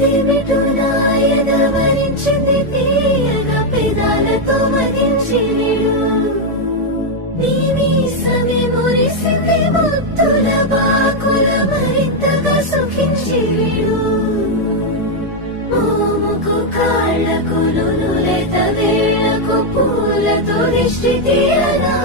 నాయన వరించింది తీయగా పెదాలతో మదించిడు నీమీసమే మురిసింది ముత్తుల బాకుల మరింతగా సుఖించిడు మోముకు కాళ్లకు నునులేత వేళ్లకు పూలతో దిష్టి తీయగా